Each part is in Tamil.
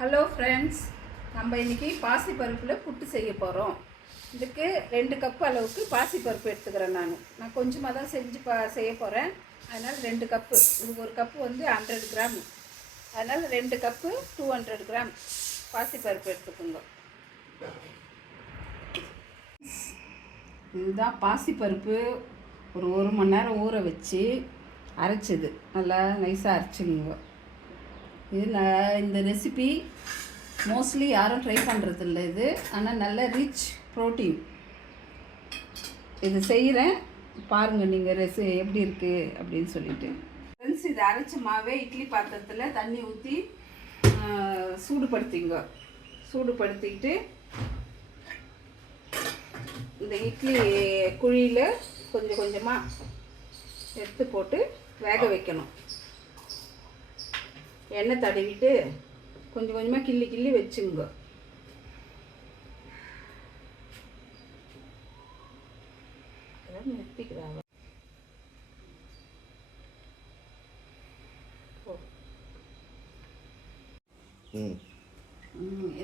ஹலோ ஃப்ரெண்ட்ஸ், நம்ம இன்றைக்கி பாசிப்பருப்பில் புட்டு செய்ய போகிறோம். இதுக்கு 2 கப்பு அளவுக்கு பாசிப்பருப்பு எடுத்துக்கிறேன். நான் கொஞ்சமாக தான் செய்ய போகிறேன். அதனால் 2 கப்பு, இது ஒரு கப்பு வந்து 100 கிராம், அதனால் 2 கப்பு 200 கிராம் பாசிப்பருப்பு எடுத்துக்கோங்க. இதுதான் பாசிப்பருப்பு. ஒரு மணி நேரம் ஊற வச்சு அரைச்சிது, நல்லா நைஸாக அரைச்சிங்க. இந்த ரெசிபி மோஸ்ட்லி யாரும் ட்ரை பண்ணுறதில்ல இது, ஆனால் நல்ல ரிச் ப்ரோட்டீன். இது செய்கிறேன் பாருங்கள் நீங்கள் எப்படி இருக்குது அப்படின்னு சொல்லிட்டு. ஃப்ரெண்ட்ஸ், இது அரைச்ச மாவே இட்லி பாத்திரத்தில் தண்ணி ஊற்றி சூடுபடுத்திக்கிட்டு இந்த இட்லி குழியில் கொஞ்சம் கொஞ்சமாக எடுத்து போட்டு வேக வைக்கணும். எண்ணெய் தடவிட்டு கொஞ்சம் கொஞ்சமாக கிள்ளி வச்சுங்க. நிறுத்திக்கிறாங்க.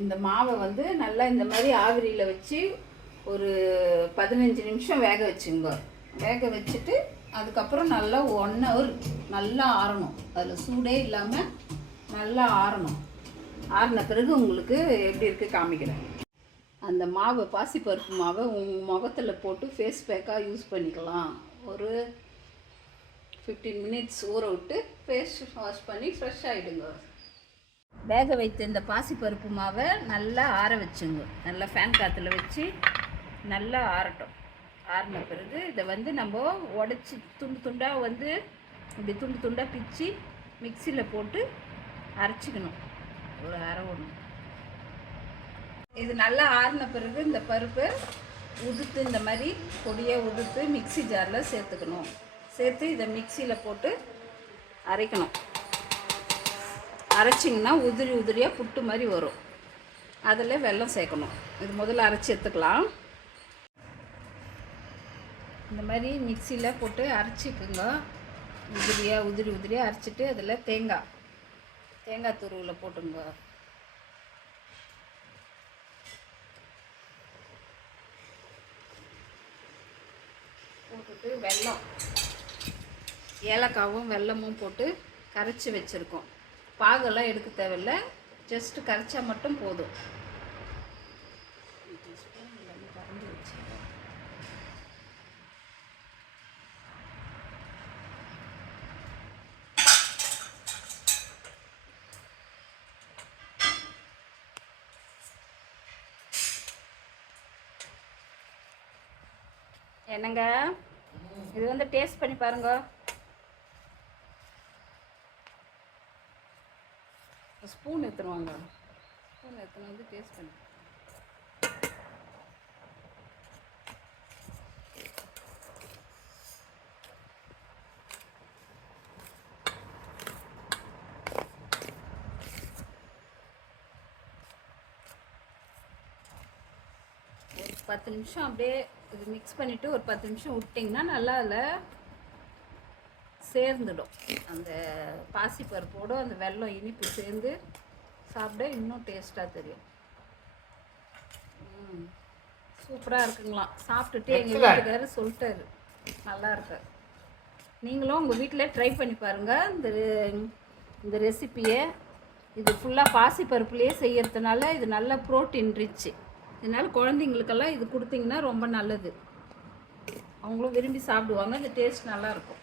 இந்த மாவை வந்து நல்லா இந்த மாதிரி ஆவிரியில் வச்சு ஒரு 15 நிமிஷம் வேக வச்சுங்க. வேக வச்சுட்டு அதுக்கப்புறம் நல்லா 1 hour நல்லா ஆறணும். அதில் சூடே இல்லாமல் நல்லா ஆறணும். ஆறின பிறகு உங்களுக்கு எப்படி இருக்குது காமிக்கிறேன். அந்த மாவை, பாசிப்பருப்பு மாவை உங்கள் முகத்தில் போட்டு ஃபேஸ் பேக்காக யூஸ் பண்ணிக்கலாம். ஒரு 15 minutes ஊற விட்டு ஃபேஸ் வாஷ் பண்ணி ஃப்ரெஷ் ஆகிடுங்க. வேக வைத்த இந்த பாசிப்பருப்பு மாவை நல்லா ஆற வச்சுங்க. நல்லா ஃபேன் காற்றுல வச்சு நல்லா ஆறட்டும். ஆறின பிறகு இதை வந்து நம்ம உடச்சி துண்டாக வந்து இப்படி துண்டாக பிச்சு மிக்சியில் போட்டு அரைச்சிக்கணும். ஒரு அரைவணும். இது நல்லா ஆறின பிறகு இந்த பருப்பை உதுத்து இந்த மாதிரி பொடியாக உதுத்து மிக்சி ஜாரில் சேர்த்துக்கணும். சேர்த்து இதை மிக்சியில் போட்டு அரைக்கணும். அரைச்சிங்கன்னா உதிரியாக புட்டு மாதிரி வரும். அதில் வெல்லம் சேர்க்கணும். இது முதல்ல அரைச்சி எடுத்துக்கலாம். இந்த மாதிரி மிக்சியில் போட்டு அரைச்சிக்குங்க. உதிரியாக அரைச்சிட்டு அதில் தேங்காய் துருவில் போட்டுங்க. போட்டுட்டு வெல்லம், ஏலக்காவும் வெல்லமும் போட்டு கரைச்சி வச்சுருக்கோம். பாகெல்லாம் எடுக்க தேவையில்லை, ஜஸ்ட்டு கரைச்சா மட்டும் போதும். என்னங்க, இது வந்து டேஸ்ட் பண்ணி பாருங்க. ஸ்பூன் எடுத்துருவாங்க. ஸ்பூன் எடுத்துன்னு வந்து டேஸ்ட் பண்ணி. ஒரு 10 நிமிஷம் அப்படியே இது மிக்ஸ் பண்ணிவிட்டு ஒரு 10 நிமிஷம் விட்டிங்கன்னா நல்லா அதில் சேர்ந்துடும். அந்த பாசிப்பருப்போடு அந்த வெல்லம் இனிப்பு சேர்ந்து சாப்பிட இன்னும் டேஸ்ட்டாக தெரியும். சூப்பராக இருக்குங்களாம். சாப்பிட்டுட்டு எங்கள் வீட்டுக்காரர் சொல்லிட்டாரு நல்லா இருக்கு. நீங்களும் உங்கள் வீட்டில் ட்ரை பண்ணி பாருங்கள் இந்த ரெசிப்பியை. இது ஃபுல்லாக பாசிப்பருப்புலேயே செய்யறதுனால இது நல்ல ப்ரோட்டீன் ரிச்சு. இதனால் குழந்தைங்களுக்கெல்லாம் இது கொடுத்தீங்கன்னா ரொம்ப நல்லது. அவங்களும் விரும்பி சாப்பிடுவாங்க. இந்த டேஸ்ட் நல்லாயிருக்கும்.